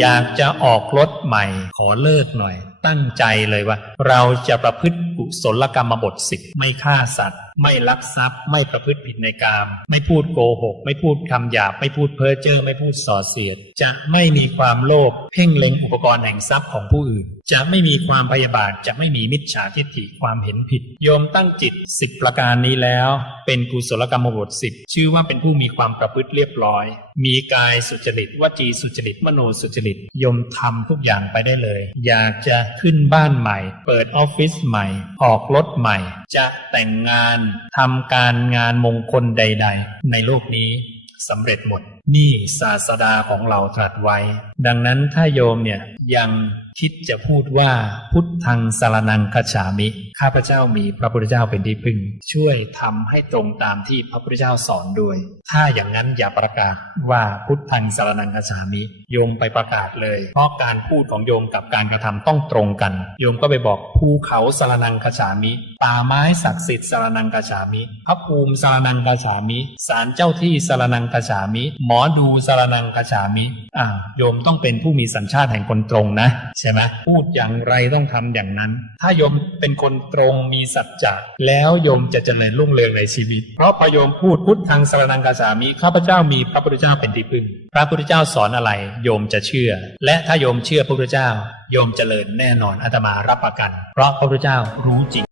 อยากจะออกรถใหม่ขอเลิกหน่อย ตั้งใจเลยว่า เราจะประพฤติกุศลกรรมบทสิบไม่ฆ่าสัตว์ ไม่ลักทรัพย์ ไม่ประพฤติผิดในกาม ไม่พูดโกหก ไม่พูดคำหยาบ ไม่พูดเพ้อเจ้อไม่พูดส่อเสียด จะไม่มีความโลภเพ่งเล็งอุปกรณ์แห่งทรัพย์ของผู้อื่น จะไม่มีความพยาบาทจะไม่มีมิจฉาทิฏฐิความเห็นผิด โยมตั้งจิตสิบประการนี้แล้ว เป็นกุศลกรรมบทสิบชื่อว่าเป็นผู้มีความประพฤติเรียบร้อย มีกายสุจริตวจีสุจริตมโนสุจริตโยมทำทุกอย่างไปได้เลย อยากจะขึ้นบ้านใหม่ เปิดออฟฟิศใหม่ ออกรถใหม่ จะแต่งงานทำการงานมงคลใด ๆ ในโลกนี้สำเร็จหมด นี่ศาสดาของเราตรัสไว้ ดังนั้นถ้าโยมเนี่ยยังคิดจะพูดว่าพุทธังสารนังคฉามิ ข้าพเจ้ามีพระพุทธเจ้าเป็นที่พึ่ง ช่วยทำให้ตรงตามที่พระพุทธเจ้าสอนด้วย ถ้าอย่างนั้นอย่าประกาศว่าพุทธังสารนังคฉามิโยมไปประกาศเลย เพราะการพูดของโยมกับการกระทำต้องตรงกัน โยมก็ไปบอกภูเขาสารนังคฉามิ ป่าไม้ศักดิ์สิทธิ์สารนังคฉามิพระภูมิสารนังคฉามิศาลเจ้าที่สารนังคฉามิ หมอดูสารนังคฉามิอ่าโยมต้องเป็นผู้มีสัญชาติแห่งคนตรงนะ ใช่ไหมพูดอย่างไรต้องทำอย่างนั้น ถ้าโยมเป็นคนตรงมีสัจจะแล้วโยมจะเจริญรุ่งเรืองในชีวิต เพราะพอโยมพูดพุทธังสรนังกาสามิข้าพเจ้ามีพระพุทธเจ้าเป็นที่พึ่ง พระพุทธเจ้าสอนอะไร โยมจะเชื่อ และถ้าโยมเชื่อพระพุทธเจ้า โยมเจริญแน่นอนอาตมารับประกัน เพราะพระพุทธเจ้ารู้จริง